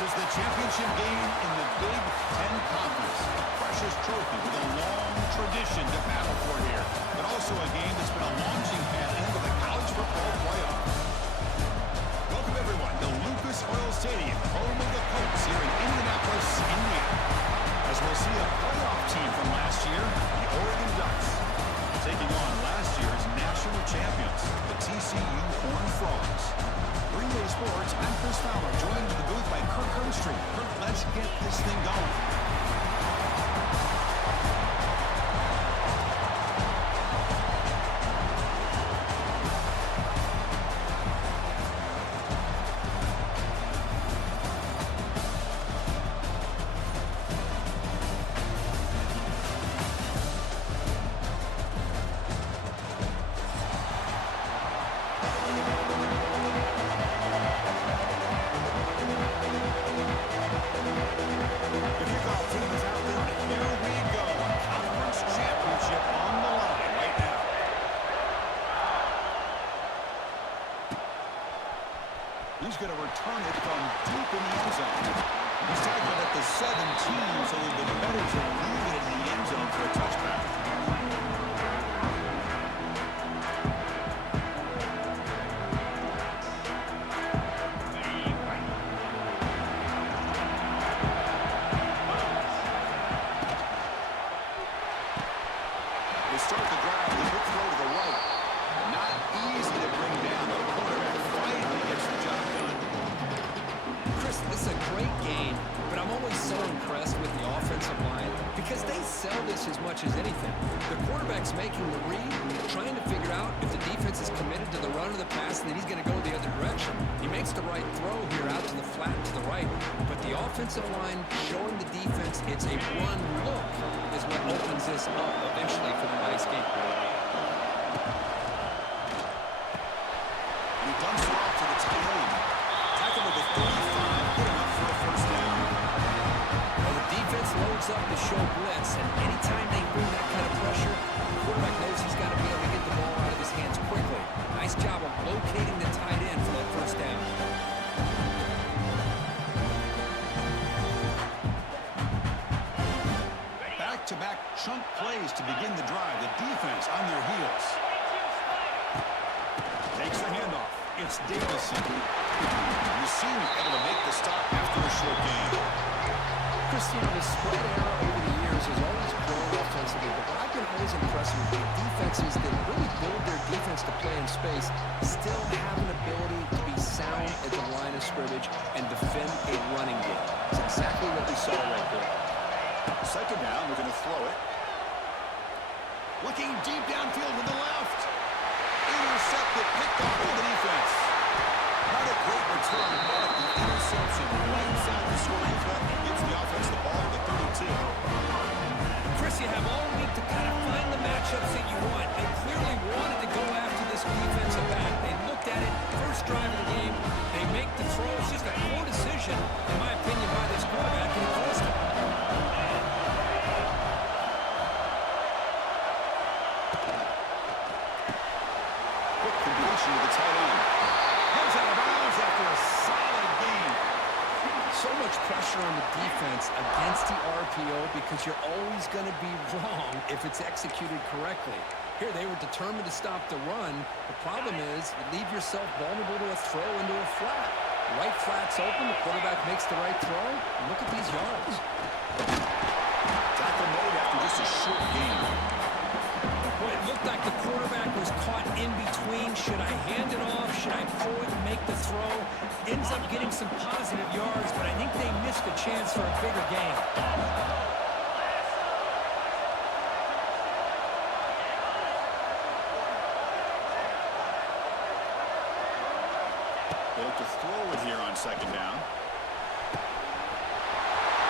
is the championship game in the Big Ten Conference. A precious trophy with a long tradition to battle for here, but also a game that's been a launching pad into the college football playoff. Welcome, everyone, to Lucas Oil Stadium, home of the Colts here in Indianapolis, Indiana. As we'll see a playoff team from last year, the Oregon Ducks, taking on last year's national champions, the TCU Horned Frogs. Green Bay Sports, I'm Chris Fowler, joined in the booth by Kirk Herbstreit. Kirk, let's get this thing going. He's going to return it from deep in the end zone. He's tackled at the 17, so it'll be better to leave it in the end zone for a touchback. They start the drive with a quick throw to the right. Not easy to bring down. The quarterback finally gets the job done. Chris, this is a great game, but I'm always so impressed with the offensive line because they sell this as much as anything. The quarterback's making the read, trying to figure out if the defense is committed to the run or the pass, and then he's going to go the other direction. He makes the right throw here out to the flat to the right, but the offensive line showing the defense it's a run look is what opens this up eventually for the nice game. He dumps it off to the tight end. Tackle with the 35, good enough for a first down. Well, the defense loads up to show blitz, and anytime they bring that kind of pressure, the quarterback knows he's got to be able to get the ball out of his hands quickly. Nice job of locating the tight end for that first down. Back-to-back chunk plays to begin the drive. The defense on their heels. Takes the handoff. It's Davison. You seem able to make the stop after a short game. Christian, the spread era over the years has always grown offensively, but what I've been always impressed with the defenses that really build their defense to play in space still have an ability to be sound at the line of scrimmage and defend a running game. It's exactly what we saw right there. Second down, we're going to throw it. Looking deep downfield to the left. Intercepted, picked off by the defense. Not a great return, but the interception right side of the scoring threat and gives the offense the ball at the 32. Chris, you have all week to kind of find the matchups that you want. They clearly wanted to go after this defensive back. They looked at it, first drive of the game. They make the throw. It's just a poor decision, in my opinion, by this quarterback, and it cost him. Quick completion to the tight end. Comes out of bounds after a solid game. So much pressure on the defense against the RPO because you're always going to be wrong if it's executed correctly. Here, they were determined to stop the run. The problem is you leave yourself vulnerable to a throw into a flat. Right flat's open. The quarterback makes the right throw. Look at these yards. Tackle made after just a short game. Boy, it looked like the quarterback was caught in between. Should I hand it off? Should I pull it and make the throw? Ends up getting some positive yards, but I think they missed a chance for a bigger gain. They look to throw it here on second down.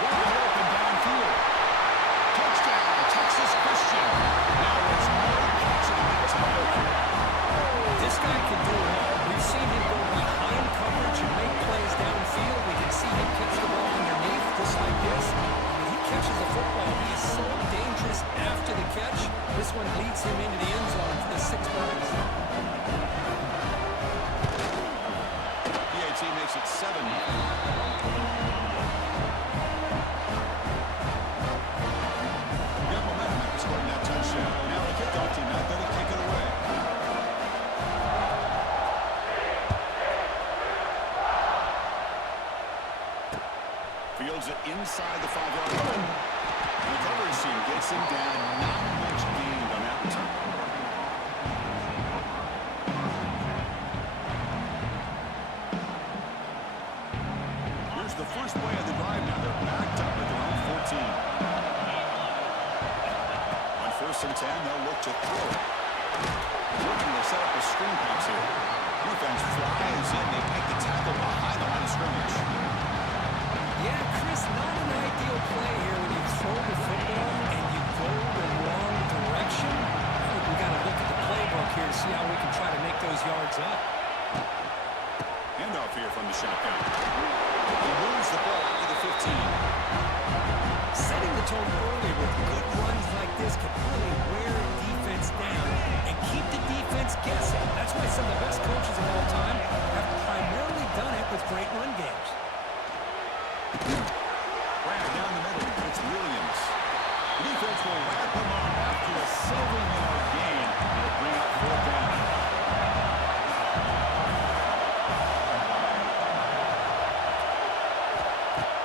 Wide open downfield. Touchdown, Texas Christian. Now it's no catching that time. This guy can do it all. We've seen him go behind coverage and make plays downfield. We can see him catch the ball underneath just like this. When he catches the football, he is so dangerous after the catch. This one leads him into the end zone for the 6 points. PAT makes it 7. inside the 5-yard line. And the coverage team gets him down. Not much gained on that return. Here's the first play of the drive now. They're backed up at their own 14. On 1st and 10, they'll look to throw it. Looking to set up a screen pass here. Defense flies in. They make the tackle behind the line of scrimmage. Yeah, Chris, not an ideal play here when you throw the football and you go the wrong direction. I think we got to look at the playbook here to see how we can try to make those yards up. Handoff here from the shotgun. He moves the ball to the 15. Setting the tone early with good runs like this can really wear a defense down and keep the defense guessing. That's why some of the best coaches of all time have primarily done it with great run games. Right down the middle, it's Williams. The defense will wrap him up after a 7-yard gain. It'll bring up 4th down.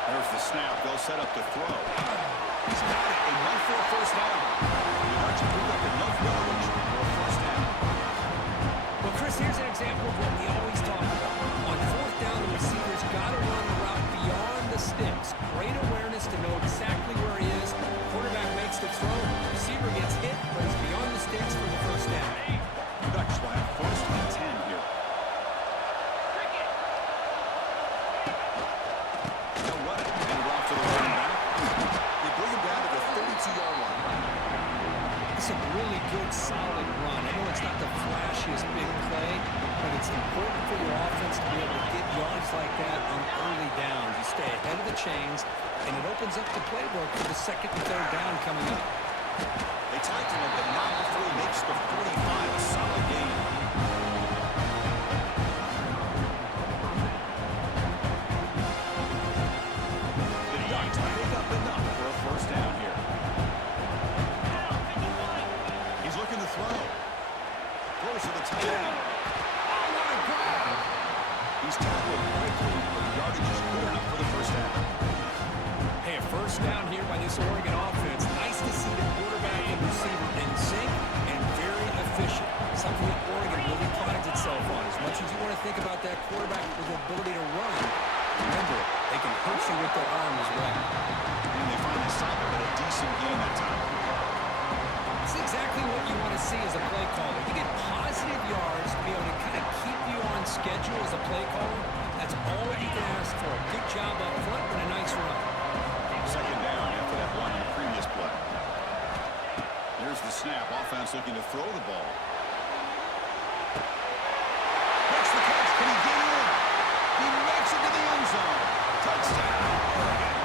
There's the snap. They'll set up the throw. He's got it. Enough for a 1st down. The Arch pick up enough yardage for a 1st down. Well, Chris, here's an example of what we always talk about. On 4th down, the receiver's got to run the route beyond the sticks. Great awareness to know exactly where he is. Quarterback makes the throw. Receiver gets hit, but he's beyond the sticks for the 1st down. Ducks will have 1st and 10 here. They'll run it. Hand it off to the running back. They bring him down to the 32-yard line. It's a really good, solid run. I know it's not the flashiest big play, but it's important for your offense to be able to get yards like that on early downs. You stay ahead of the chains, and it opens up the playbook for the 2nd and 3rd down coming up. They tighten him, but not before he makes the 45. A solid gain. The Ducks pick up enough for a 1st down here. He's looking to throw. Throws to the tight end. Oh, what a grab! He's tackled quickly, but the yardage is good enough for the 1st down. Hey, a 1st down here by this Oregon offense. Nice to see the quarterback and receiver in sync and very efficient. Something that Oregon really prides itself on. As much as you want to think about that quarterback with the ability to run, remember, they can hurt you with their arm as well. And they finally stop him at a decent game that time. It's exactly what you want to see as a play caller. You get positive yards to be able to kind of keep you on schedule as a play caller. That's all you can ask for. Good job up front and a nice run. 2nd down after that run in the previous play. Here's the snap. Offense looking to throw the ball. Makes the catch. Can he get in? He makes it to the end zone. Touchdown, Oregon.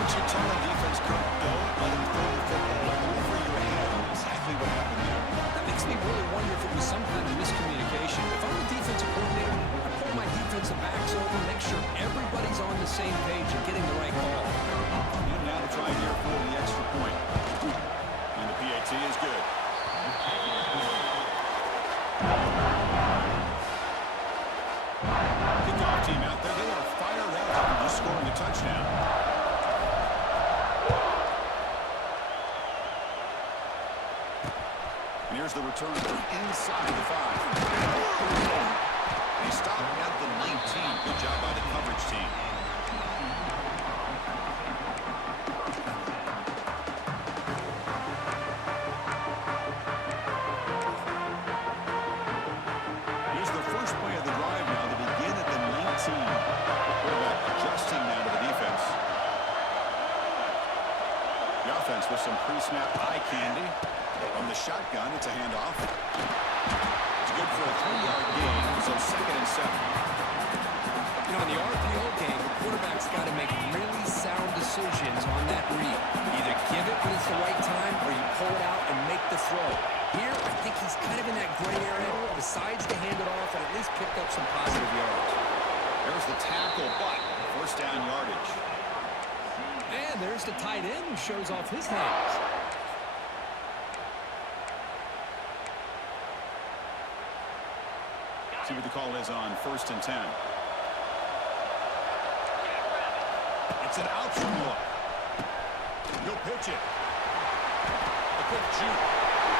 Once you tell the defense, Kirk, don't let him throw the football over your head. Exactly what happened there. That makes me really wonder if it was some kind of miscommunication. If I'm the defensive coordinator, I pull my defensive backs over, make sure everybody's on the same page and getting the right call. And now to try here for the extra point. And the PAT is good. Kickoff team out there. They are fired up after just scoring a touchdown. And here's the return from inside the 5. They stop at the 19. Good job by the coverage team. Here's the first play of the drive now to begin at the 19. Quarterback adjusting now to the defense. The offense with some pre-snap eye candy. From the shotgun, it's a handoff. It's good for a 3-yard gain, so 2nd and 7. You know, in the RPO game, the quarterback's got to make really sound decisions on that read. Either give it when it's the right time, or you pull it out and make the throw. Here, I think he's kind of in that gray area, decides to hand it off and at least picked up some positive yards. There's the tackle, but 1st down yardage. And there's the tight end who shows off his hands. See what the call is on 1st and 10. It's an option look. He'll pitch it. A quick shoot.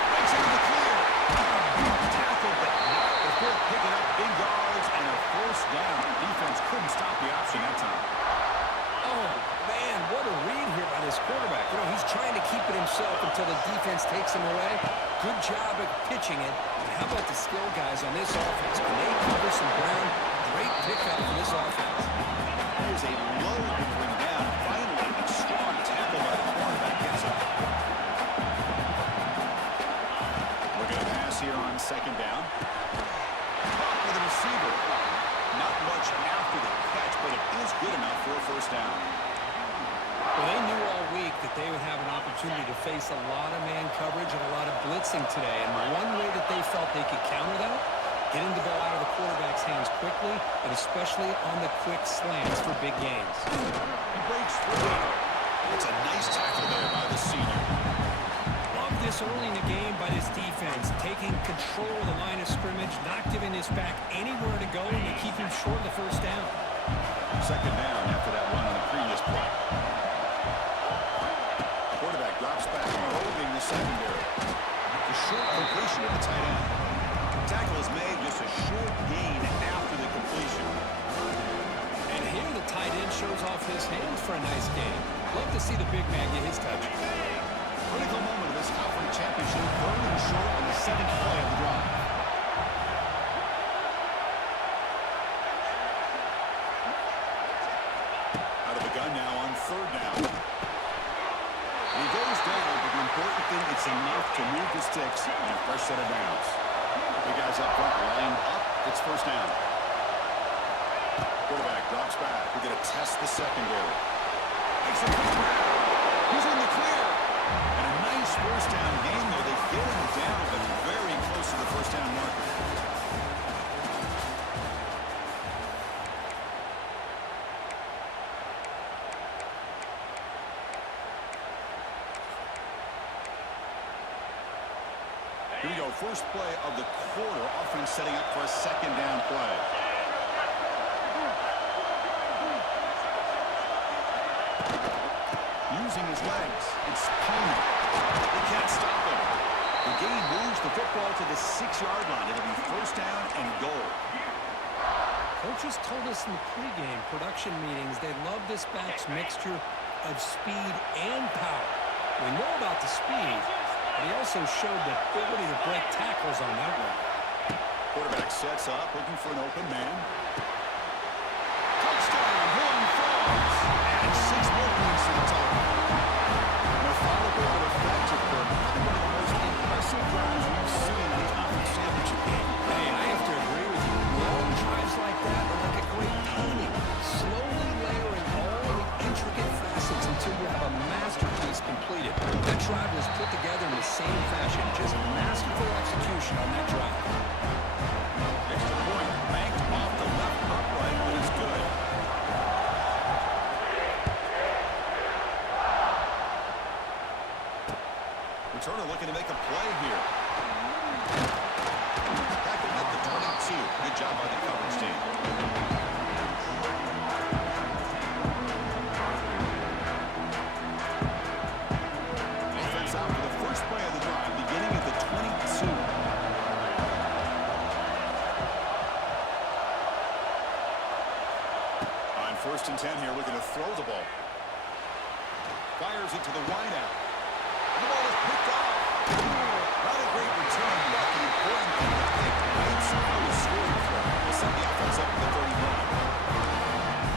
Breaks into the clear. Tackle, but not before picking up big yards and a first down. Defense couldn't stop the option that time. Oh, man, what a read here by this quarterback. You know, he's trying to keep it himself until the defense takes him away. Good job at pitching it. And how about the skill guys on this offense? Can they cover some ground? Great pickup for this offense. Here's a low to bring down. Finally, a strong tackle by the cornerback gets up. Looking at pass here on second down. Caught with a receiver. Not much after the catch, but it is good enough for a first down. Well, they knew all week that they would have an opportunity to face a lot of man coverage and a lot of blitzing today. And one way that they felt they could counter that, getting the ball out of the quarterback's hands quickly, and especially on the quick slants for big gains. He breaks through. It's a nice tackle there by the senior. Love this early in the game by this defense, taking control of the line of scrimmage, not giving this back anywhere to go, and they keep him short of the first down. Second down after that run on the previous play. Quarterback drops back, holding the secondary. A short completion at the tight end. Tackle is made, just a short gain after the completion. And here the tight end shows off his hands for a nice game. Love to see the big man get his touch. Critical moment of this conference championship, third and short on the second play of the drive. Out of the gun now on third down. He goes down, but the important thing, it's enough to move the sticks and a fresh set of downs. The guys up front lined up. It's first down. Quarterback drops back. We're going to test the secondary. Makes a quick grab. He's in the clear. And a nice first down game, though. They get him down, but very close to the first down marker. Here we go, first play of the quarter. Offense setting up for a second down play. Using his legs, it's Pony. They can't stop him. The game moves the football to the 6-yard line. It'll be first down and goal. Coaches told us in the pregame production meetings they love this back's mixture of speed and power. We know about the speed, but he also showed the ability to break tackles on that one. Quarterback sets up, looking for an open man. Touchdown, Horn Falls. And 6 more points to the total. Methodical but effective for probably one of the most impressive drives we've seen in the conference championship game. Hey, I have to agree with you. Long drives like that are like a great painting, slowly layering all the intricate facets until you have a masterpiece completed. That drive was put together in the same fashion, just masterful execution on that drive. Extra point banked off the left upright, but it's good. Returner looking to make a play here. Tackled at the 22. Good job by the coverage team. Offense out for the first play of the drive, beginning at the 22. On first and 10 here, looking to throw the ball. Fires it to the wide out. The ball is picked off. Not a great return, but the important thing to think right how the scoring throw will set the offense up to the 31.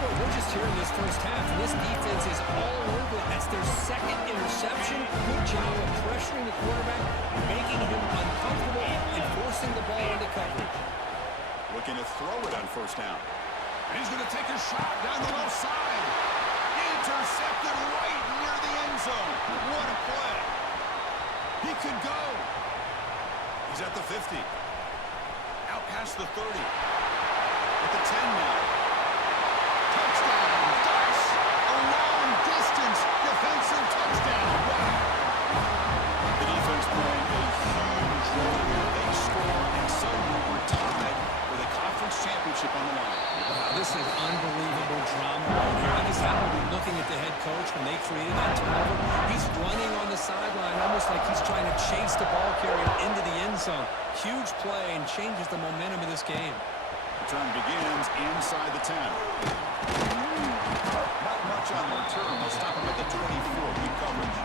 Well, we're just here in this first half, and this defense is all over it. That's their second interception. Good job of pressuring the quarterback, making him uncomfortable, and forcing the ball into coverage. Looking to throw it on first down. And he's going to take a shot down the left side. Intercepted right near the end zone. What a play. He could go. He's at the 50. Out past the 30. At the 10 now. Touchdown. Ducks. A long distance defensive touchdown. Wow. The defense playing a huge role here. They score, and suddenly we're tied for the conference championship on the line. Wow, this is unbelievable drama right here. I just happen to be looking at with the head coach when they created that turnover. He's running on the sideline almost like he's trying to chase the ball carrier into the end zone. Huge play and changes the momentum of this game. Return begins inside the 10. Not much on the return. They'll stop him at the 24. Good coverage.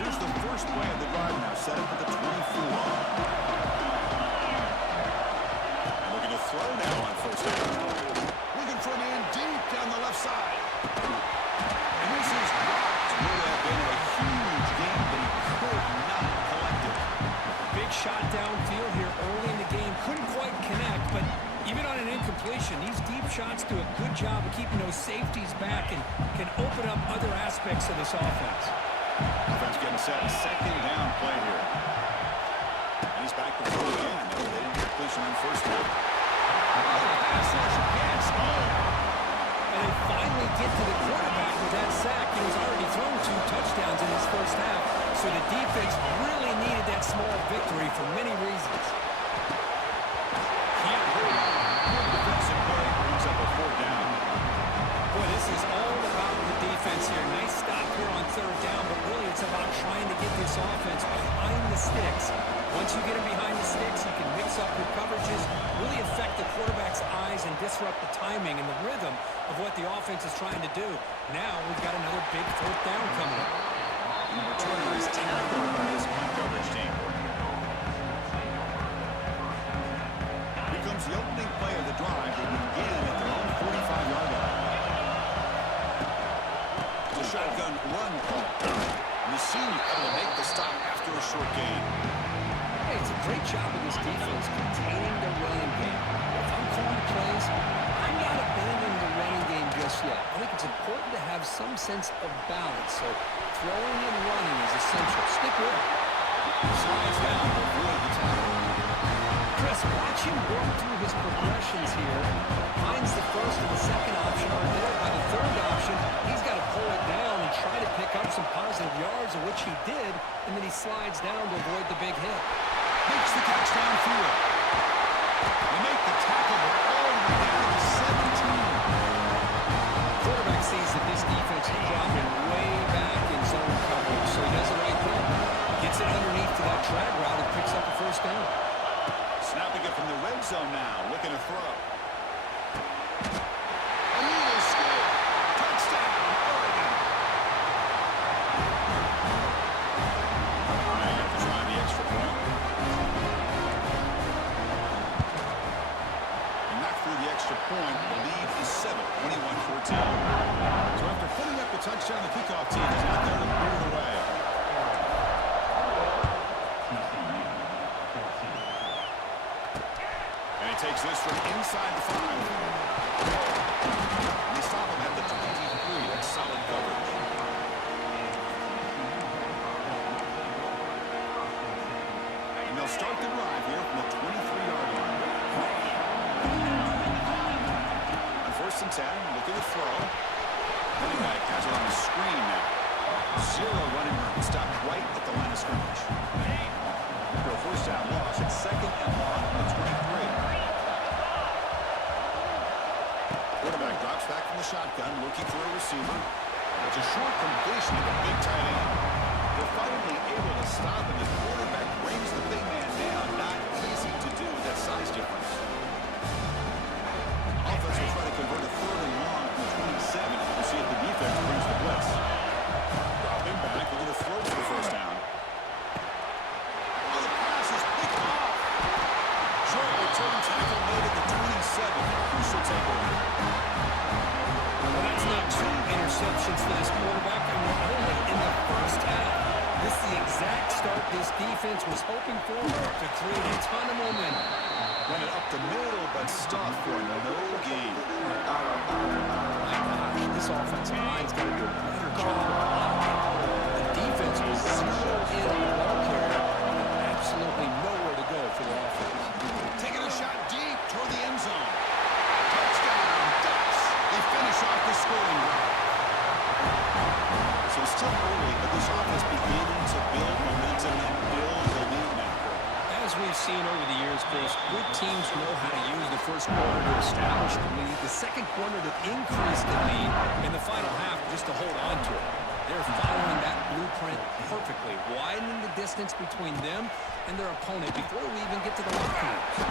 Here's the first play of the drive now. Set up at the 24. And looking to throw now on first down. Looking for a man deep down the left side. And this is dropped. Would have been a huge game, but he could not collect it. Big shot downfield here early in the game. Couldn't quite connect, but even on an incompletion, these deep shots do a good job of keeping those safeties back and can open up other aspects of this offense. Offense getting set. Second down play here. And he's back to throw again. They didn't get completion on first down. Pass rush again. And they finally get to the quarterback with that sack. He was already thrown 2 touchdowns in his first half, so the defense really needed that small victory for many reasons. Can't hold on. Good defensive play brings up a 4th down. Boy, this is all about the defense here. Nice stop here on 3rd down, but really it's about trying to get this offense behind the sticks. Once you get him behind the sticks, you can mix up your coverages, really affect the quarterback's eyes and disrupt the timing and the rhythm of what the offense is trying to do. Now we've got another big 4th down coming up. And the returner is tackled by this one coverage team. Here comes the opening play of the drive. They begin at their own 45-yard line. The shotgun run call. And the senior able to make the stop after a short gain. Hey, it's a great job of this defense containing the running game. If I'm calling plays, I'm not abandoning the running game just yet. I think it's important to have some sense of balance. So throwing and running is essential. Stick with it. Slides down to avoid the tackle. Chris, watch him work through his progressions here. Finds the first and the second option are there. By the 3rd option, he's got to pull it down and try to pick up some positive yards, of which he did, and then he slides down to avoid the big hit. Makes the catch downfield. They make the tackle, but all the way down to 17. Quarterback sees that this defense is dropping way back in zone coverage, so he does the right thing. Gets it underneath to that drag route and picks up a first down. Snapping it from the red zone now, looking to throw. An Eagle score. Touchdown, Oregon. They have to try the extra point. And not through the extra point, the lead is 7, 21-14. So after putting up the touchdown, the kickoff team is not there to clear it away. And he takes this from inside the 5. And they stop him at the 23. That's solid coverage. And they'll start the drive here from the 23-yard line. On 1st and 10, looking to throw. Running back has it on the screen now. 0 running room. Stopped right at the line of scrimmage. After a 1st down loss, it's 2nd and long from the 23. Quarterback drops back from the shotgun, looking for a receiver. It's a short completion to the big tight end. They're finally able to stop, and the quarterback brings the big man down. Not easy to do with that size difference. Offense will try to convert a 3rd and long from the 27. We'll see if the defense brings the blitz. Drop him back, a little throw for the 1st down. Oh, the pass is picked off. Short return tackle made at the 27. Crucial takeaway. Well, that's not 2 interceptions for this quarterback, and we're only in the first half. This is the exact start this defense was hoping for to create a ton of momentum. Run it up the middle, but stuff for no gain. My gosh, this offensive line's got to do a better job of blocking. The defense was zeroed in on the ball carrier, and absolutely nowhere to go for the offense. Taking a shot deep toward the end zone. Touchdown, Ducks. They finish off the scoring drive. So still early, but this offense beginning to build momentum and build the lead now. just know how to use the first quarter to establish the lead, the second quarter to increase the lead, and the final half just to hold on to it. They're following that blueprint perfectly, widening the distance between them and their opponent before we even get to the locker rooms.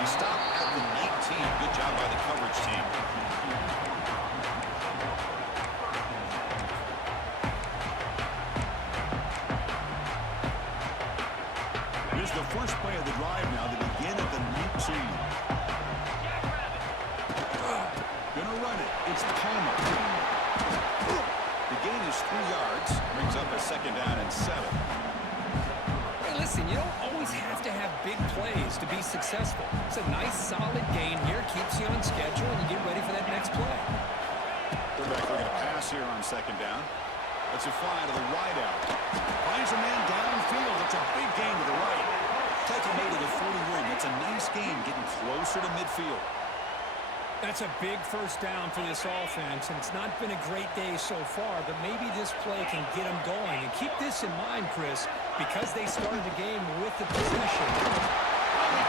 He stopped at the 19. Good job by the coverage team. Here's the first play of the drive now to begin at the 19. Gonna run it. It's Palmer. The gain is 3 yards. Brings up a second down and 7. Hey, listen, you don't always have to have big plays to be successful. It's a nice, solid gain here. Keeps you on schedule, and you get ready for that next play. Quarterback looking to pass here on second down. Let's it fly to the wide out. Finds a man downfield. It's a big gain to the right. Tackle made to the 41. That's a nice gain, getting closer to midfield. That's a big first down for this offense, and it's not been a great day so far, but maybe this play can get them going. And keep this in mind, Chris, because they started the game with the possession.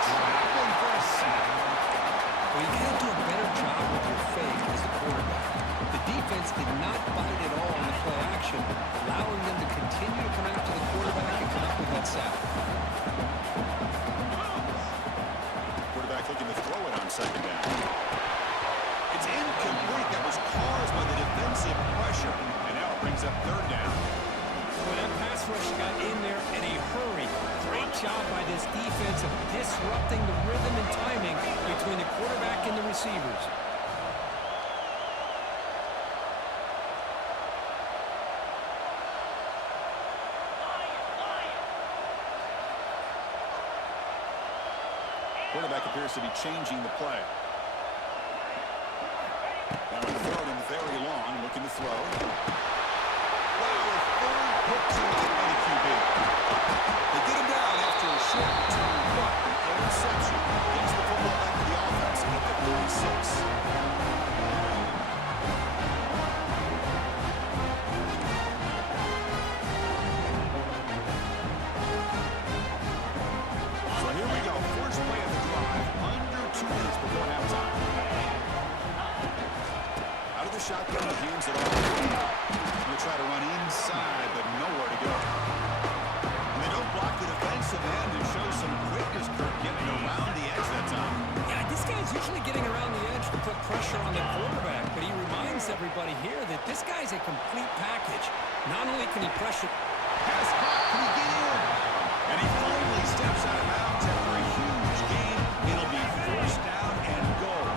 Traveling for a sack. Well, you got to do a better job with your fake as the quarterback. The defense did not bite at all on the play action, allowing them to continue to come after the quarterback and come up with that sack. Quarterback looking to throw it on second down. It's incomplete. That was caused by the defensive pressure. And now it brings up third down. Well, that pass rush got in there in a hurry. Great job by this defense of disrupting the rhythm and timing between the quarterback and the receivers. Quarterback appears to be changing the play. Now in third and very long, looking to throw. Wow, a third hook to the by the QB. They get him down after a short return, but an interception gets the football back to the offense at the 36. So here we go, first play of the drive, under 2 minutes before halftime. Out of the shotgun, he hands it off. He'll try to run inside, but nowhere to go. And they don't block the defensive end and show some quickness, Kirk, getting around the edge that time. Yeah, this guy's usually getting around the edge to put pressure on the quarterback, but he reminds everybody here that this guy's a complete package. Not only can he pressure... Pass caught, can he get in? And he finally steps out of bounds after a huge gain. It'll be first down and goal.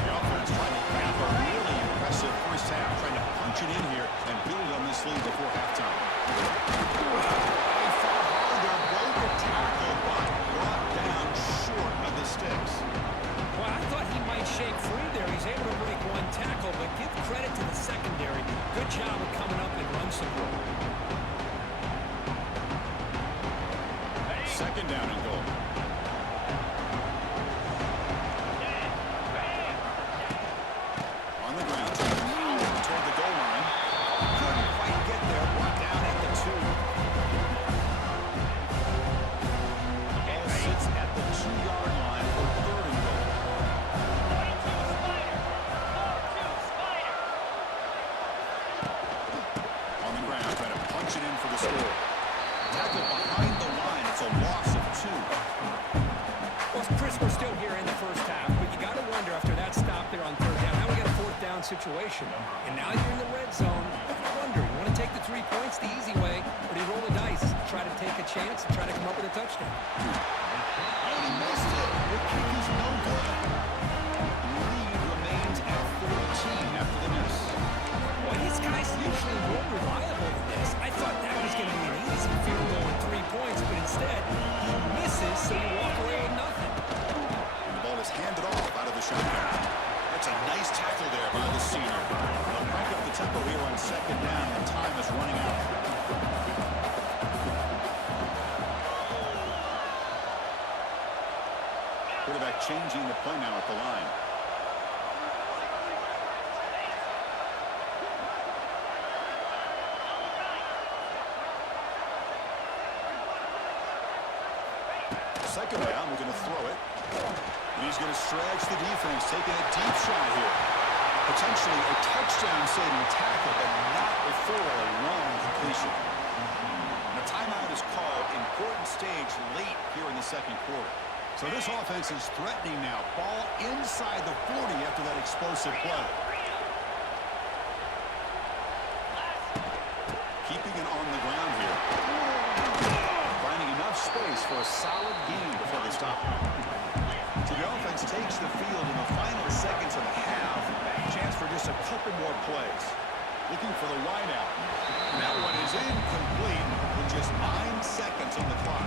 The offense trying to cap a really impressive first half, trying to punch it in here and build on this lead before halftime. They fought hard there, broke a tackle, but brought down short of the sticks. Well, I thought he might shake free there. He's able to break one tackle, but give credit to the secondary. Good job of coming up and run support. Second down and goal. On the ground, toward the goal line. Couldn't quite get there. Brought down at the 2. Ball sits at the 2-yard line for third and goal. On the ground, trying to punch it in for the score. Tackle behind the line. It's a loss of 2. Well, Chris, we're still here in the first half, but you got to wonder after that stop there on third down, now we got a fourth down situation. And now you're in the red zone. You wonder, you want to take the 3 points the easy way, or do you roll the dice, try to take a chance, and try to come up with a touchdown? Oh, he missed it. The kick is no good. Lead remains at 14 after the miss. Well, this guy's usually more reliable than this. I thought that was going to be an easy field goal and 3 points, but instead, he misses, so you walk away with nothing. And the ball is handed off out of the shotgun. That's a nice tackle there by the senior. They'll crank up the tempo here on second down, and time is running out. Quarterback changing the play now at the line. Second down, we're going to throw it. He's going to stretch the defense, taking a deep shot here. Potentially a touchdown-saving tackle, but not before a long completion. And a timeout is called. Important stage late here in the second quarter. So this offense is threatening now. Ball inside the 40 after that explosive play. Keeping it on the ground here. Finding enough space for a solid gain before they stop. So the offense takes the field in the final seconds of the half. Chance for just a couple more plays. Looking for the wideout. And that one is incomplete with just 9 seconds on the clock.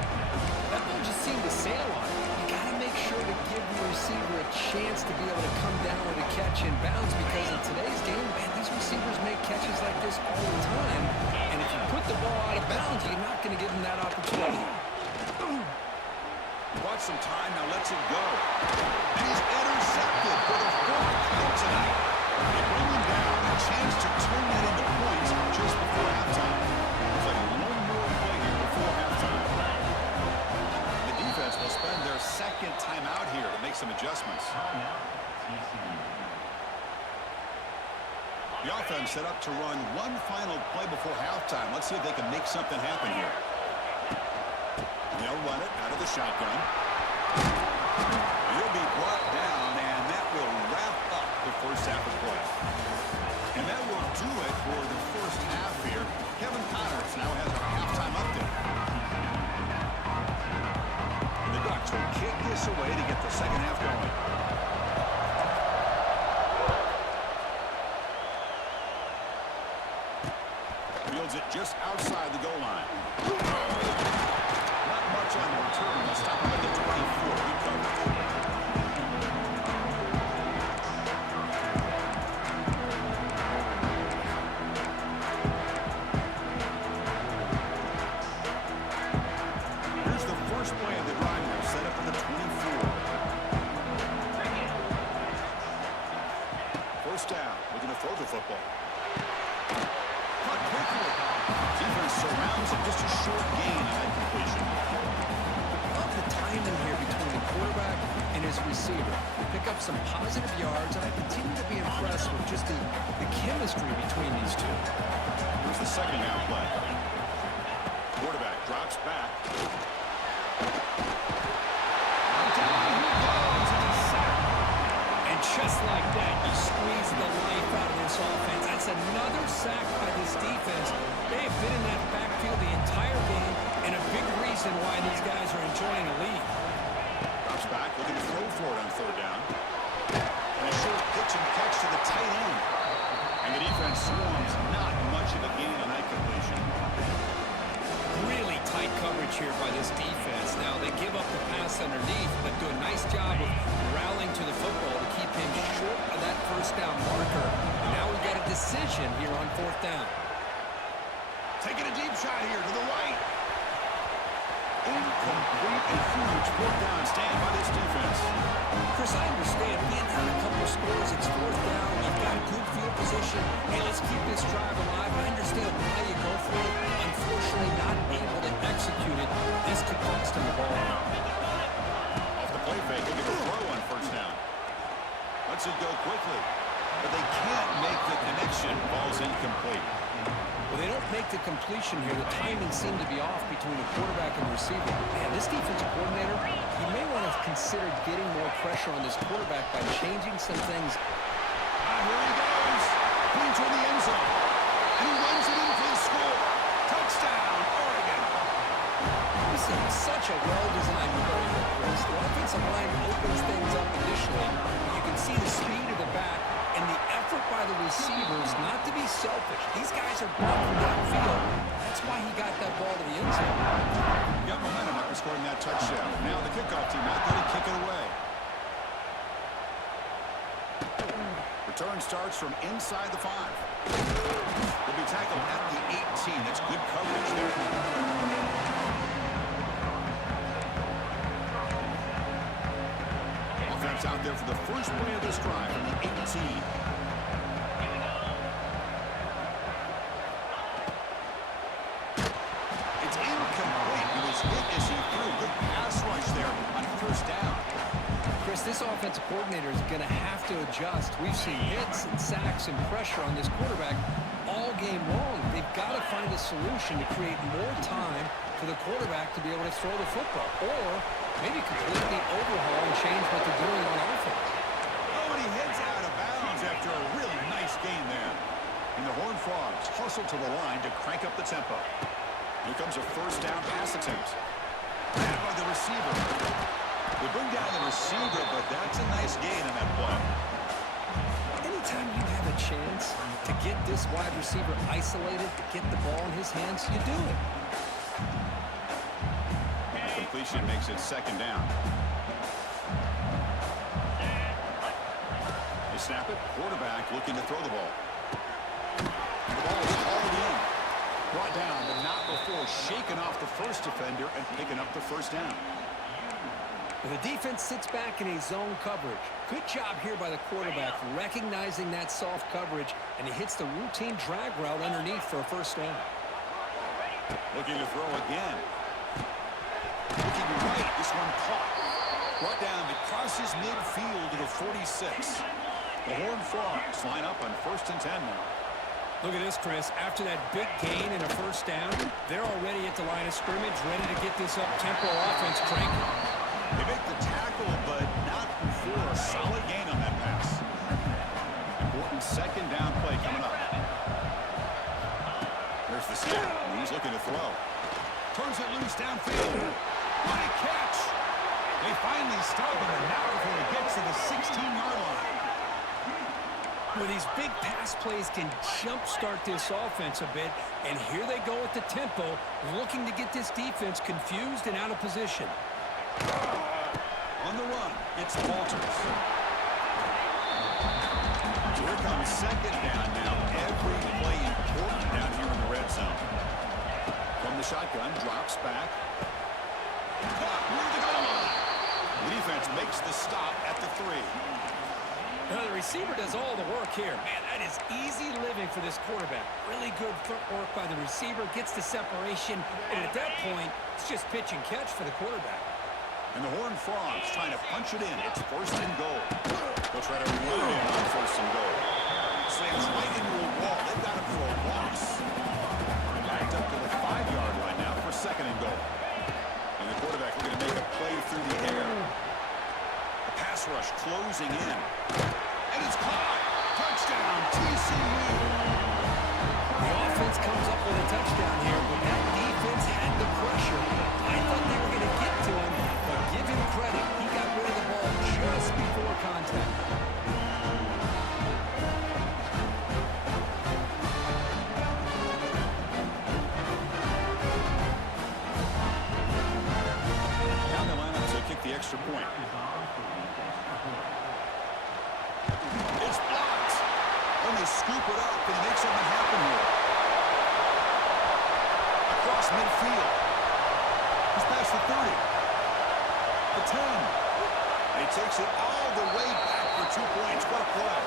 That ball just seemed to sail on it. You got to make sure to give the receiver a chance to be able to come down with a catch and bounce, because in today's game, man, these receivers make catches like this all the time. And if you put the ball out of bounds, you're not going to give them that opportunity. Bought some time, now lets it go. And he's intercepted for the 4th time tonight. They bring him down, a chance to turn that into points just before halftime. Looks like one more play here before halftime. The defense will spend their second timeout here to make some adjustments. The offense set up to run one final play before halftime. Let's see if they can make something happen here. They'll run it out of the shotgun. He'll be brought down, and that will wrap up the first half of play. And that will do it for the first half here. Kevin Connors now has a halftime update. And the Ducks will kick this away to get the second half going. Fields it just outside the goal line. On the return, they'll stop him at the 24. Good coverage. Here's the first play of the drive now, set up at the 24. First down, looking to throw the football. Caught quickly. Defense surrounds him, just a short gain on that completion. Timing here between the quarterback and his receiver. Pick up some positive yards, and I continue to be impressed with just the chemistry between these two. Here's the second down play. Quarterback drops back. Down he goes, and he's sacked. And just like that, you squeeze the life out of this offense. That's another sack by this defense. They have been in that backfield the entire game, and a big reason why these guys are enjoying a lead. Drops back, looking to throw for it on third down. And a short pitch and catch to the tight end. And the defense swarms, not much of a gain on that completion. Really tight coverage here by this defense. Now, they give up the pass underneath, but do a nice job of rallying to the football to keep him short of that first down marker. And now we've got a decision here on fourth down. Taking a deep shot here to the right. Incomplete, a huge fourth down stand by this defense. Chris, I understand. Being down a couple of scores, it's fourth down. You've got good field position. Hey, let's keep this drive alive. I understand why you go for it. Unfortunately, not able to execute it. This could cost him the ball. Off the play fake, looking to throw on first down. Lets it go quickly, but they can't make the connection. Ball's incomplete. Well, they don't make the completion here. The timing seemed to be off between the quarterback and the receiver. Man, this defensive coordinator, he may want to consider getting more pressure on this quarterback by changing some things. Here he goes. Clean toward the end zone. And he runs it in for the score. Touchdown, Oregon. This is such a well-designed play here, Chris. The offensive line opens things up initially. You can see the speed of the back and the effort by the receivers not to be selfish. These guys are blocking downfield. That's why he got that ball to the end zone. Got momentum after scoring that touchdown. Now the kickoff team out there to kick it away. Return starts from inside the 5. Will be tackled at the 18. That's good coverage there. Offense out there for the first play of this drive from the 18. It's incomplete. He was hit as he threw. Good pass rush there on first down. Chris, this This offensive coordinator is going to have to adjust. We've seen hits and sacks and pressure on this quarterback all game long. They've got to find a solution to create more time for the quarterback to be able to throw the football, or maybe completely overhaul and change what they're doing on offense. Oh, and he heads out of bounds after a really nice gain there. And the Horned Frogs hustle to the line to crank up the tempo. Here comes a first down pass attempt. Grabbed by the receiver. They bring down the receiver, but that's a nice gain in that play. Anytime you have a chance to get this wide receiver isolated, to get the ball in his hands, you do it. Completion makes it second down. They snap it. Quarterback looking to throw the ball. The ball is hauled in. Brought down, but not before shaking off the first defender and picking up the first down. The defense sits back in a zone coverage. Good job here by the quarterback, recognizing that soft coverage, and he hits the routine drag route underneath for a first down. Looking to throw again. Looking right, this one caught. Brought down, it crosses midfield to the 46. The Horned Frogs line up on 1st and 10 now. Look at this, Chris. After that big gain and a first down, they're already at the line of scrimmage, ready to get this up-tempo offense cranking. They make the tackle, but not before a solid gain on that pass. Important second down play coming up. There's the snap. He's looking to throw. Turns it loose downfield. What a catch! They finally stop him, and now before he gets to the 16-yard line. Well, these big pass plays can jumpstart this offense a bit, and here they go at the tempo, looking to get this defense confused and out of position. On the run, it's Walters. So here comes second down now. Every play important down here in the red zone. From the shotgun, drops back. Caught near the goal line. The defense makes the stop at the 3. Now, the receiver does all the work here. Man, that is easy living for this quarterback. Really good footwork by the receiver, gets the separation, and at that point, it's just pitch and catch for the quarterback. And the Horned Frogs trying to punch it in. It's 1st and goal. They'll try to run it in on 1st and goal. Slams right into a wall. They've got him for a loss. Backed up to the 5-yard line now for 2nd and goal. And the quarterback looking to make a play through the air. The pass rush closing in. And it's caught. Touchdown, TCU. The offense comes up with a touchdown here, but that defense had the pressure. I thought they were going to get to him, but give him credit. He got rid of the ball just before contact. Now the lineup to kick the extra point. It's blocked. And they scoop it up and make something happen here. Across midfield. He's past the 30. The 10. And he takes it all the way back for 2 points. What a play.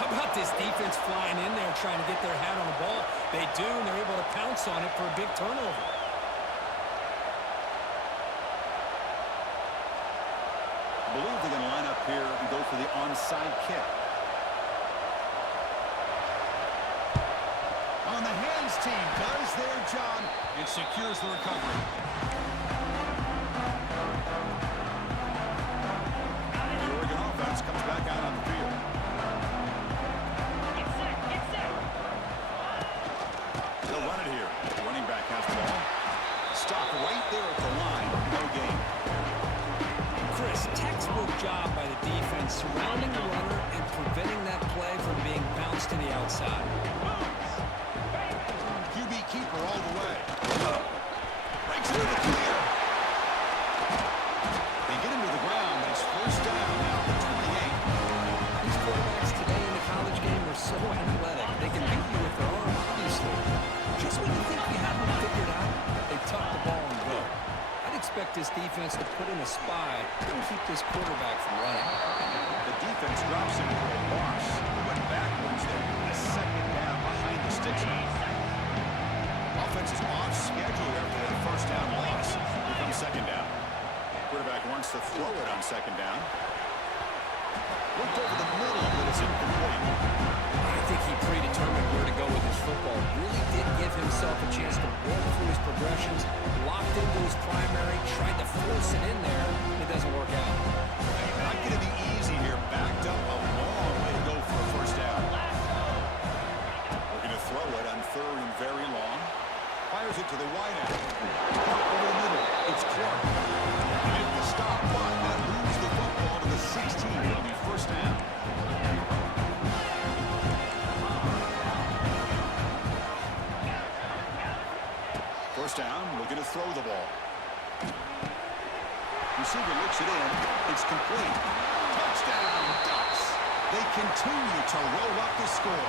How about this defense flying in there trying to get their hat on the ball? They do, and they're able to pounce on it for a big turnover. I believe they're going to line up here and go for the onside kick. On the hands team does their job and secures the recovery. The Oregon offense comes back out on the field. They'll run it here. The running back has the ball. Stop right there at the line. No gain. Chris, textbook job by the defense surrounding the runner and preventing that play from being bounced to the outside. QB keeper all the way. Breaks into the clear. They get him to the ground, but it's 1st down now at 28. These quarterbacks today in the college game are so athletic. They can beat you with their arm, obviously. Just when you think you have them figured out, they tuck the ball and go. I'd expect this defense to put in a spy and keep this quarterback from running. The defense drops him for a loss. He went backwards there. A 2nd down behind the sticks now. Offense is off schedule after that 1st down loss. Here comes 2nd down. Quarterback wants to throw it on second down. Looked over the middle, but it's incomplete. I think he predetermined where to go with his football. Really did give himself a chance to walk through his progressions, locked into his primary, tried to force it in there. It doesn't work out. Not going to be easy here. Backed up a long way to go for a first down. Looking to throw it on third and very long. Fires it to the wide end. Over the middle. It's Clark. Make the stop, but that moves the football to the 16. It'll be first down. First down, looking to throw the ball. Receiver looks it in. It's complete. Touchdown, Ducks. They continue to roll up the score.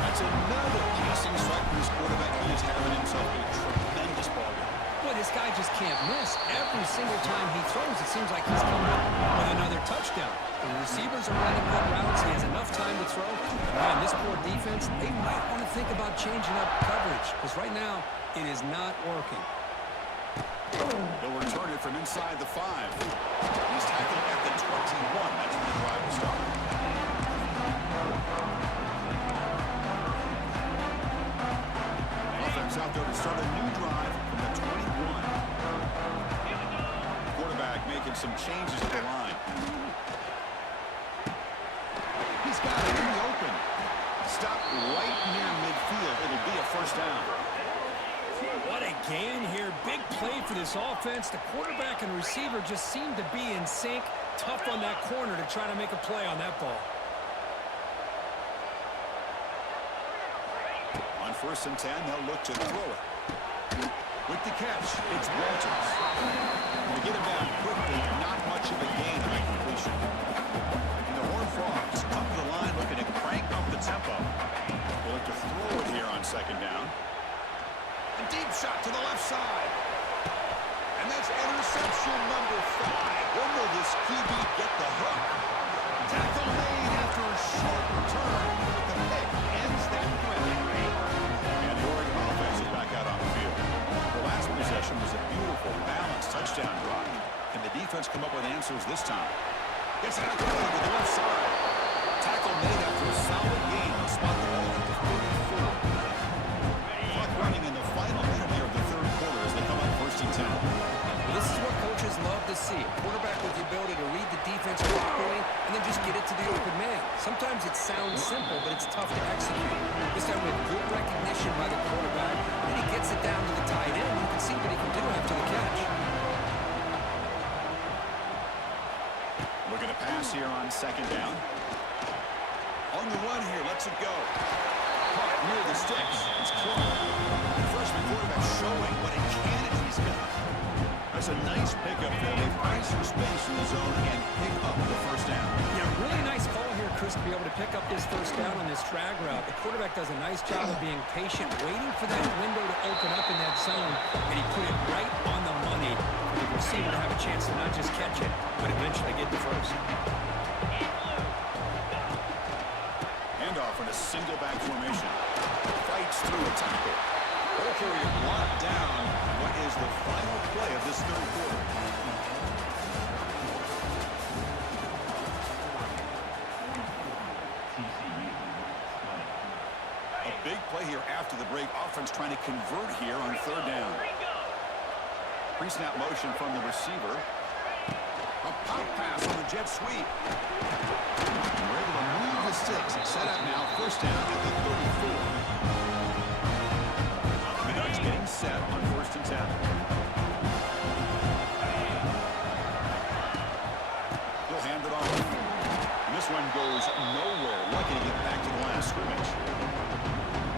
That's another passing strike for this quarterback. He is having himself a tremendous ball game. Boy, this guy just can't miss. Every single time he throws, it seems like he's coming up with another touchdown. The receivers are running good routes. He has enough time to throw. Man, this poor defense, they might want to think about changing up coverage, because right now, it is not working. They'll return it from inside the 5. He's tackled at the 21. That's when the drive will start. Offense out there to start a new drive from the 21. Quarterback making some changes at the line. He's got it in the open. Stop right near midfield. It'll be a first down. What a gain here. Big play for this offense. The quarterback and receiver just seem to be in sync. Tough on that corner to try to make a play on that ball. On first and 10, they'll look to throw it. With the catch, it's Walters. To get him down quickly, not much of a gain on that completion. And the Horned Frogs come to the line looking to crank up the tempo. They'll look to throw it here on second down. A deep shot to the left side. And that's interception number 5. When will this QB get the hook? Tackle made after a short return. The pick ends that play. And the Oregon offense is back out on the field. The last possession was a beautiful, balanced touchdown drive. Can the defense come up with answers this time? Gets it out to the left side. Tackle made after a solid gain. They'll spot the ball at the 34. Clock running in the final minute here of the third quarter as they come up first and 10. Well, this is what coaches love to see. A quarterback with the ability to read the defense properly and then just get it to the open man. Sometimes it sounds simple, but it's tough to execute. This time with good recognition by the quarterback, and he gets it down to the tight end. You can see what he can do after the catch. Looking to pass here on second down. On the run here, lets it go. Caught near the sticks. It's Clark. The freshman quarterback showing what a cannon he's got. That's a nice pickup there. They find some space in the zone and pick up the first down. Yeah, really nice call here, Chris, to be able to pick up this first down on this drag route. The quarterback does a nice job of being patient, waiting for that window to open up in that zone, and he put it right on the money for the receiver to have a chance to not just catch it, but eventually get the first. Handoff in a single back formation. Fights through a tackle. Ball carrier brought down. What is the final play of this third quarter? A big play here after the break. Offense trying to convert here on third down. Pre-snap motion from the receiver. A pop pass on the jet sweep. And we're able to move the sticks. It's set up now. First down at the 34. The Ducks getting set on first and 10. He'll hand it off. And this one goes nowhere. Lucky to get back to the line of scrimmage.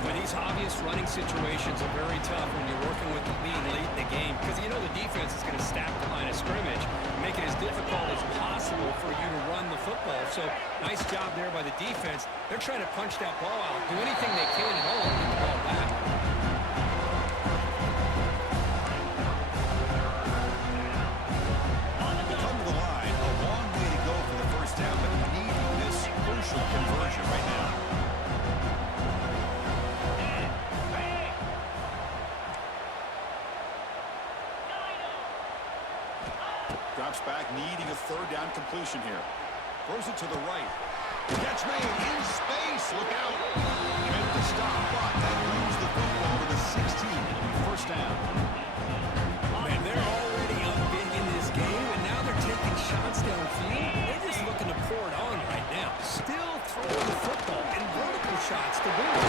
Well, these obvious running situations are very tough when you're working with the lead late in the game, because you know the defense is going to stack the line of scrimmage, make it as difficult as possible for you to run the football. So nice job there by the defense. They're trying to punch that ball out, do anything they can at all to get the ball back. They come to the line. A long way to go for the first down, but needing this crucial conversion right now. drops back, needing a third down completion here. Throws it to the right. Catch made in space. Look out. He made the stop, but that moves the football to the 16. It'll be first down. Man, they're already up big in this game, and now they're taking shots downfield. They're just looking to pour it on right now. Still throwing the football and vertical shots to boot.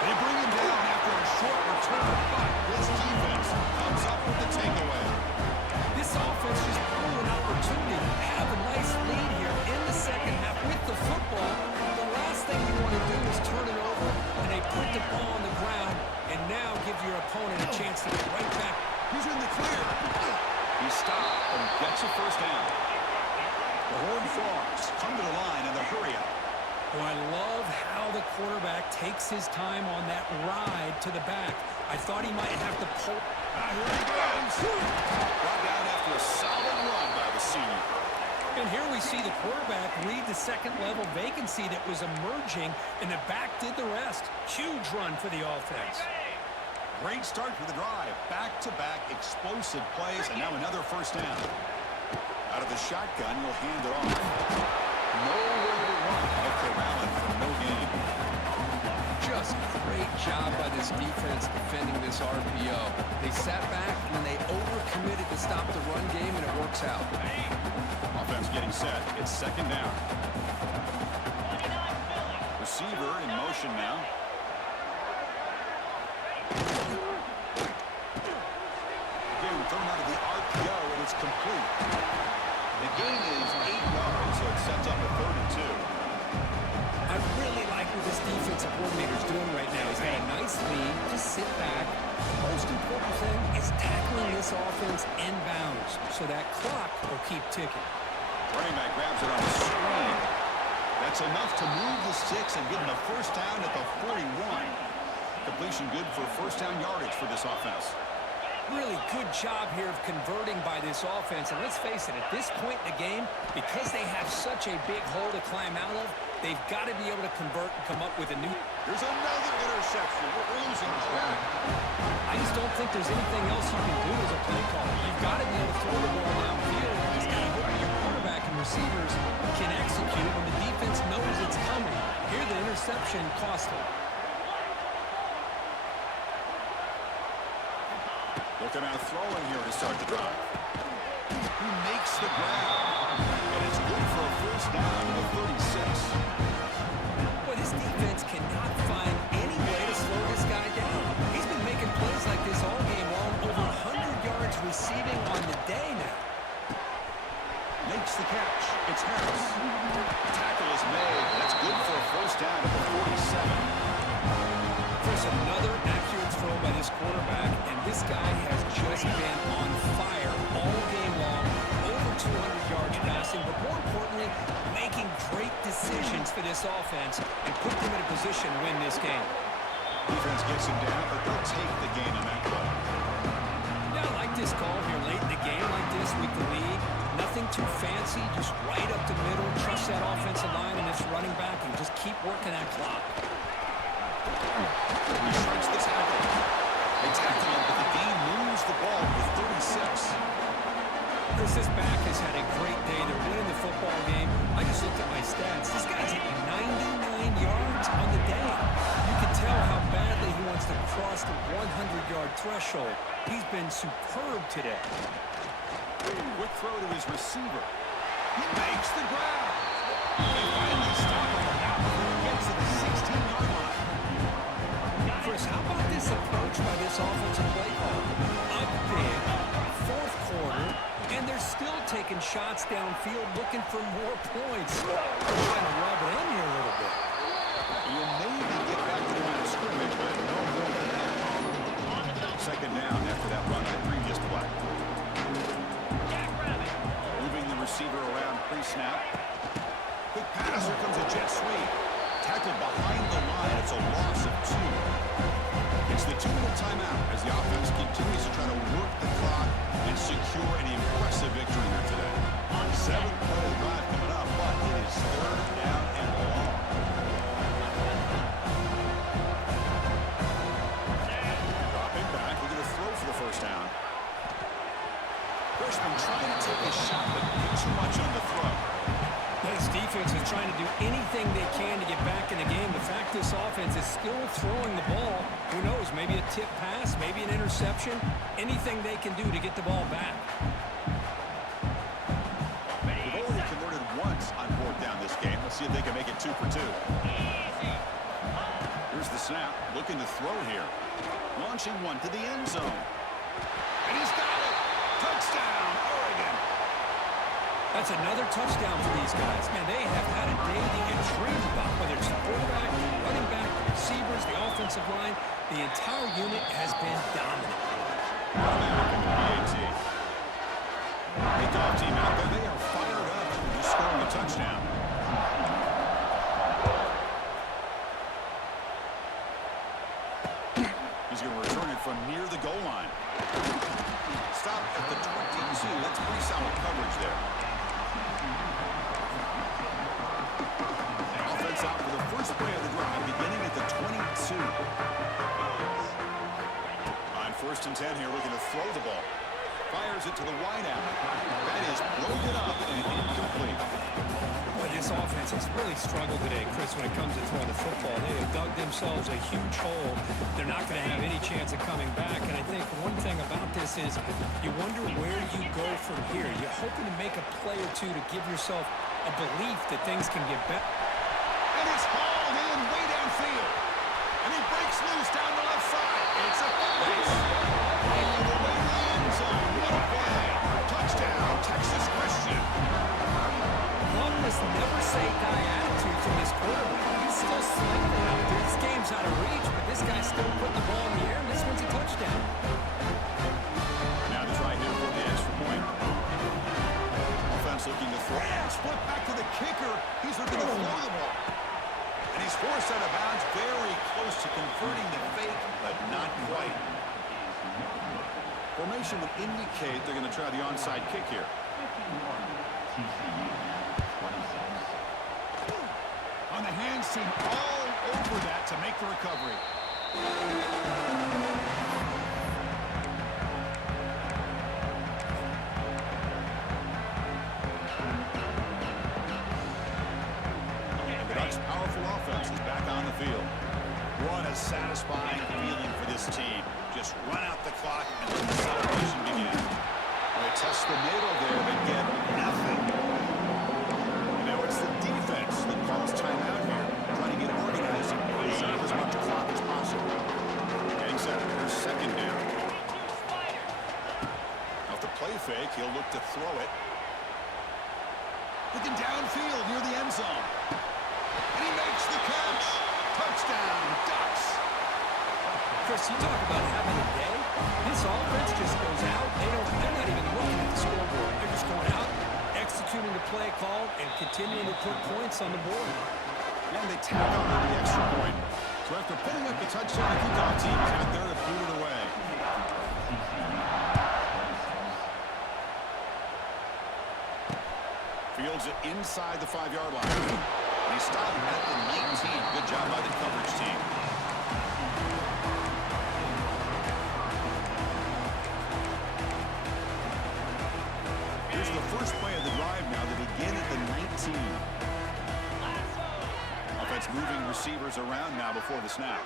They bring him down after a short return, but this defense comes up with the takeaway. This offense just blew an opportunity to have a nice lead here in the second half with the football. The last thing you want to do is turn it over, and they put the ball on the ground and now give your opponent a chance to get right back. He's in the clear. He stopped and gets a first down. The Horned Frogs come to the line in the hurry up. Oh, I love how the quarterback takes his time on that ride to the back. I thought he might have to pull. Here he goes. Brought down after a solid run by the senior. And here we see the quarterback read the second-level vacancy that was emerging, and the back did the rest. Huge run for the offense. Great start for the drive. Back-to-back explosive plays, and now another first down. Out of the shotgun, will hand it off. Nowhere to run. Head corralling for no gain. Just great job by this defense defending this RPO. They sat back, and then they overcommitted to stop the run game, and it works out. Offense getting set. It's second down. Receiver in motion now. Again, thrown out of the RPO, and it's complete. The gain is 8 yards, so it sets up a 3rd and 2. I really like what this defensive coordinator's doing right now. He's got a nice lead. Just sit back. The most important thing is tackling this offense inbounds so that clock will keep ticking. Running back grabs it on the screen. That's enough to move the sticks and get him a first down at the 41. Completion good for first down yardage for this offense. Really good job here of converting by this offense. And let's face it, at this point in the game, because they have such a big hole to climb out of, they've got to be able to convert and come up with a new... There's another interception. We're losing track. I just don't think there's anything else you can do as a play caller. You've got to be able to throw the ball downfield. You just got to hope your quarterback and receivers can execute when the defense knows it's coming. Here, the interception cost them. Looking out throwing here to start the drive. He makes the grab. And it's good for a first down to the 36. Boy, this defense cannot find any way to slow this guy down. He's been making plays like this all game long, over 100 yards receiving on the day now. Makes the catch. It's Harris. Tackle is made. That's good for a first down at the 47. There's another accurate throw by this quarterback, and this guy has just been on fire all game long, over 200 yards passing, but more importantly, making great decisions for this offense and put them in a position to win this game. Defense gets him down, but they'll take the gain on that play. Yeah, I like this call here late in the game like this with the lead. Nothing too fancy, just right up the middle. Trust that offensive line and its running back and just keep working that clock. He strikes the tackle. They tackle him, but the game moves the ball to 36. Chris, this back has had a great day. They're winning the football game. I just looked at my stats. This guy's hitting 99 yards on the day. You can tell how badly he wants to cross the 100-yard threshold. He's been superb today. Quick throw to his receiver. He makes the grab. They finally stop him now before he gets to the 16-yard line. Chris, how about this approach by this offensive play call? Up big, fourth quarter, and they're still taking shots downfield looking for more points. They're trying to rub it in here a little bit. You'll maybe get back to the line of scrimmage, but no more than that. Second down after that run on the previous play. Moving the receiver around pre-snap. Quick pass, here comes a jet sweep. Tackled behind the line, it's a loss of 2. It's the 2-minute timeout as the offense continues to try to work the clock and secure an impressive victory here today. 7-play drive coming up, but it is third down and long. Dropping back, we're going to throw for the first down. took his shot, but did too much on the throw. This defense is trying to do anything they can to get back in the game. The fact this offense is still throwing the ball, who knows, maybe a tip pass, maybe an interception, anything they can do to get the ball back. They've already converted once on fourth down this game. Let's see if they can make it 2 for 2. Here's the snap, looking to throw here. Launching one to the end zone. And he's got it! Touchdown, Oregon! That's another touchdown for these guys. Man, they have had a day that you dream about, whether it's the quarterback, the running back, the receivers, the offensive line. The entire unit has been dominant. Kickoff team out there. They are fired up after just scoring a touchdown. He's going to return it from near the goal line. Stop at the 22. That's pretty solid coverage there. Offense out for the first play of the drive, beginning at the 22. On 1st and 10 here, looking to throw the ball. Fires it to the wideout. That is broken up and incomplete. Boy, this offense has really struggled today, Chris, when it comes to throwing the football. They have dug themselves a huge hole. They're not going to have any chance of coming back. And I think one thing about this is you wonder where you go from here. You're hoping to make a play or two to give yourself a belief that things can get better. And it's hauled in way downfield. And he breaks loose down the left side. It's a race. All the way to the end zone. What a play. Touchdown, Texas Christian. Love this never say die attitude from this quarterback. He's still slinging out there. This game's out of reach, but this guy's still putting the ball in the air, and this one's a touchdown. Now to try here for the extra point. Offense looking to throw. Split back to the kicker. He's looking to throw the ball. And he's forced out of bounds, very close to converting the fake, but not quite. Formation would indicate they're going to try the onside kick here. On the hands team, all over that to make the recovery. And the Ducks' powerful offense is back on the field. What a satisfying feeling for this team. Just run out the clock and let the celebration begin. They test the middle there, but get nothing. And now it's the defense that calls timeout here, trying to get organized and preserve as much clock as possible. Getting set for 2nd down. Off the play fake, he'll look to throw it. Looking downfield near the end zone. And he makes the catch. Touchdown, Ducks. Chris, you talk about having a day. This offense just goes out. They're not even looking at the scoreboard. They're just going out, executing the play call, and continuing to put points on the board. And they tack on the extra point. So after putting up the touchdown, the kickoff team is out there to boot it away. Fields it inside the 5-yard line. And he stopped at the 19. Good job by the coverage team. Here's the first play of the drive now to begin at the 19. Offense moving receivers around now before the snap.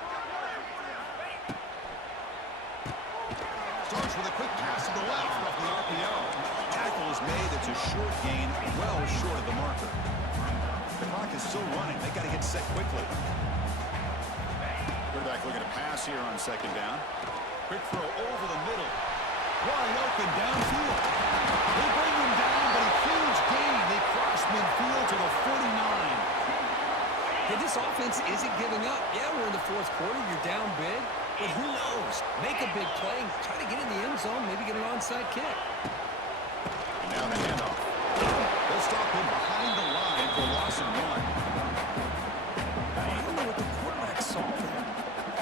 Starts with a quick pass to the left off the RPO. Tackle is made. It's a short gain, well short of the marker. The clock is still running. They got to get set quickly. Quarterback looking to pass here on 2nd down. Quick throw over the middle. Wide open downfield. They bring him down, but a huge gain. They cross midfield to the 49. Hey, this offense isn't giving up. Yeah, we're in the 4th quarter. You're down big. But who knows? Make a big play. Try to get in the end zone. Maybe get an onside kick. And now the handoff. They'll stop him behind the line for loss of 1. I don't know what the quarterback saw there.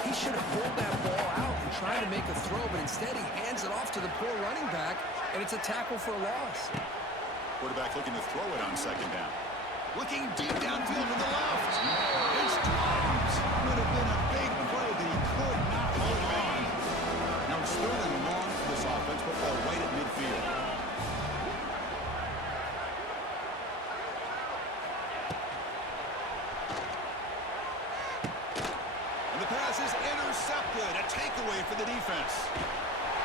He should have pulled that ball out and tried to make a throw, but instead he hands it off to the poor running back, and it's a tackle for a loss. Quarterback looking to throw it on 2nd down. Looking deep downfield to the left. It's dropped. Would have been a big play, but he could not hold on. Now it's 3rd and long for this offense. Football right at midfield. for the defense.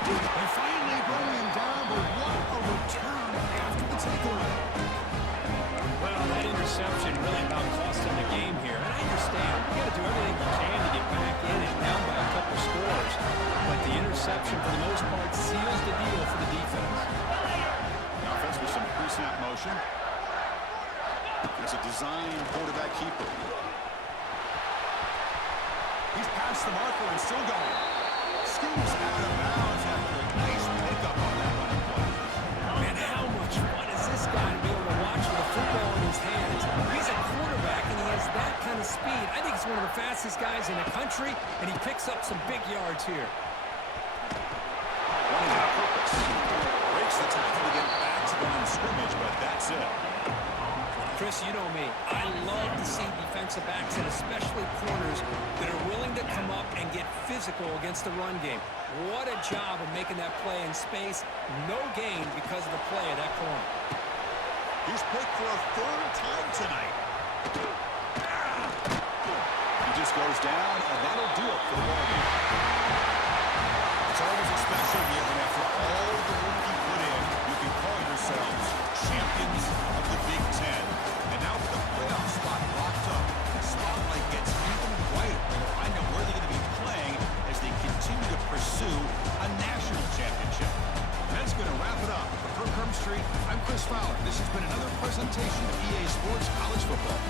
They finally bring him down, but what a return after the takeaway. Well, that interception really about cost him the game here. And I understand. You got to do everything you can to get back in and down by a couple scores. But the interception, for the most part, seals the deal for the defense. The offense with some pre-snap motion. There's a design quarterback keeper. He's past the marker and still going. Scoops out of bounds after a nice pickup on that running play. Man, how much fun is this guy to be able to watch with a football in his hands? He's a quarterback, and he has that kind of speed. I think he's one of the fastest guys in the country, and he picks up some big yards here. Running on purpose. Breaks the tackle to get back to the line of scrimmage, but that's it. Chris, you know me. I love to see defensive backs, and especially corners, that are willing to come up and get physical against the run game. What a job of making that play in space. No gain because of the play of that corner. He's picked for a third time tonight. He just goes down, and that'll do it for the ball game. It's always a special year, and after all the work you put in, you can call yourselves champions of the Big Ten. And now with the playoff spot locked up, the spotlight gets even brighter to find out where they're going to be playing as they continue to pursue a national championship. That's going to wrap it up. For Kirk Street, I'm Chris Fowler. This has been another presentation of EA Sports College Football.